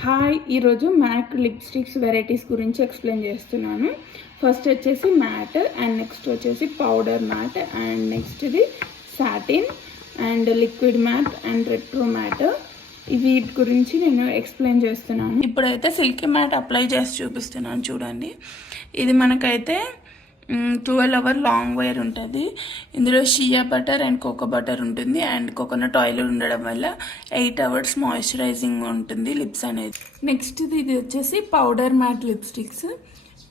Hi, ఈరోజు MAC lipsticks varieties గురించి explain చేస్తున్నాను. ఫస్ట్ వచ్చేసి మ్యాట్, అండ్ నెక్స్ట్ వచ్చేసి పౌడర్ మ్యాట్, అండ్ నెక్స్ట్ ఇది satin, and liquid matte, and retro matte. వీటి గురించి నేను ఎక్స్ప్లెయిన్ చేస్తున్నాను. ఇప్పుడైతే సిల్కీ మ్యాట్ అప్లై చేసి చూపిస్తున్నాను చూడండి. ఇది మనకైతే 12 hour లాంగ్ వైర్ ఉంటుంది. ఇందులో shea butter and cocoa butter ఉంటుంది, అండ్ కోకోనట్ ఆయిల్ ఉండడం వల్ల 8 hours మాయిశ్చరైజింగ్ ఉంటుంది లిప్స్ అనేది. నెక్స్ట్ ఇది వచ్చేసి పౌడర్ మ్యాట్ లిప్స్టిక్స్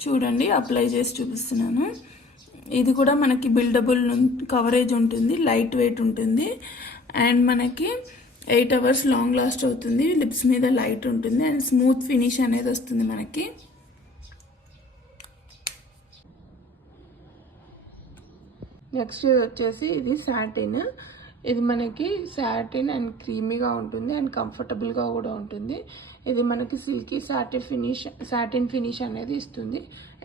చూడండి, అప్లై చేసి చూపిస్తున్నాను. ఇది కూడా మనకి బిల్డబుల్ కవరేజ్ ఉంటుంది, లైట్ వెయిట్ ఉంటుంది, అండ్ మనకి 8 hours లాంగ్ లాస్ట్ అవుతుంది. లిప్స్ మీద లైట్ ఉంటుంది అండ్ స్మూత్ ఫినిష్ అనేది వస్తుంది మనకి. నెక్స్ట్ ఇది వచ్చేసి ఇది సాటిన్. ఇది మనకి సాటిన్ అండ్ క్రీమీగా ఉంటుంది అండ్ కంఫర్టబుల్గా కూడా ఉంటుంది. ఇది మనకి సిల్కీ సాటిన్ ఫినిష్ అనేది ఇస్తుంది.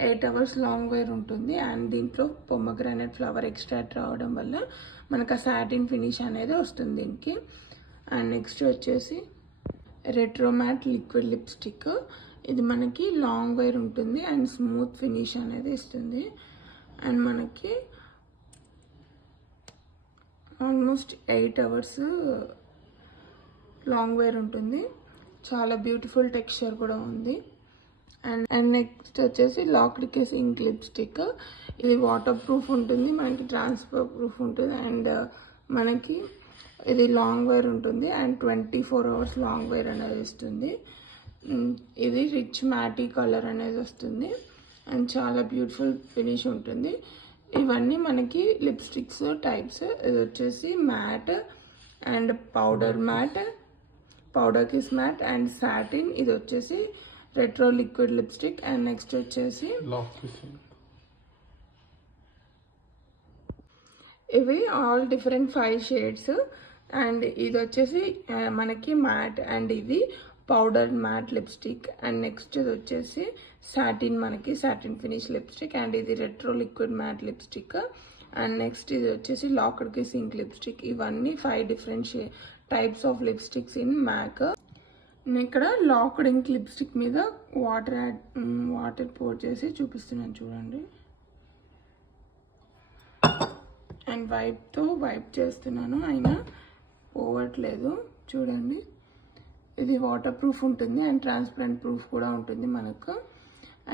8 hours లాంగ్ వైర్ ఉంటుంది, అండ్ దీంట్లో పొమగ్రానైట్ ఫ్లవర్ ఎక్స్ట్రాక్ట్ రావడం వల్ల మనకు ఆ సాటిన్ ఫినిష్ అనేది వస్తుంది దీనికి. అండ్ నెక్స్ట్ వచ్చేసి రెట్రో మ్యాట్ లిక్విడ్ లిప్స్టిక్. ఇది మనకి లాంగ్ వైర్ ఉంటుంది అండ్ స్మూత్ ఫినిష్ అనేది ఇస్తుంది, అండ్ మనకి ఆల్మోస్ట్ 8 hours లాంగ్ వైర్ ఉంటుంది. చాలా బ్యూటిఫుల్ టెక్స్చర్ కూడా ఉంది. అండ్ నెక్స్ట్ వచ్చేసి లాక్డ్ కిస్ ఇంక్ లిప్స్టిక్. ఇది వాటర్ ప్రూఫ్ ఉంటుంది, మనకి ట్రాన్స్ఫర్ ప్రూఫ్ ఉంటుంది, అండ్ మనకి ఇది లాంగ్ వైర్ ఉంటుంది అండ్ 24 hours లాంగ్ వైర్ అనేది వస్తుంది. ఇది రిచ్ మ్యాటీ కలర్ అనేది వస్తుంది అండ్ చాలా బ్యూటిఫుల్ ఫినిష్ ఉంటుంది. ఇవన్నీ మనకి లిప్స్టిక్స్ టైప్స్. ఇది వచ్చేసి matte and powder matte, powder kiss matte, and satin. ఇది వచ్చేసి retro liquid lipstick, and next వచ్చేసి ఇవి ఆల్ డిఫరెంట్ 5 shades. అండ్ ఇది వచ్చేసి మనకి మ్యాట్, అండ్ ఇది powder matte lipstick, and next ఇది వచ్చేసి సాటిన్, మనకి సాటిన్ ఫినిష్ లిప్స్టిక్, అండ్ ఇది retro liquid matte lipstick, and next ఇది వచ్చేసి లాక్డ్ కిస్ ఇంక్ లిప్స్టిక్. ఇవన్నీ 5 different types of lipsticks in MAC. నేను ఇక్కడ లాక్డ్ ఇంక్ లిప్స్టిక్ మీద వాటర్ పోర్ చేసి చూపిస్తున్నాను చూడండి, అండ్ వైప్తో వైప్ చేస్తున్నాను, అయినా పోవట్లేదు చూడండి. ఇది వాటర్ ప్రూఫ్ ఉంటుంది అండ్ ట్రాన్స్పరెంట్ ప్రూఫ్ కూడా ఉంటుంది మనకు.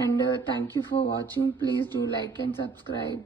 And thank you for watching. Please do like and subscribe.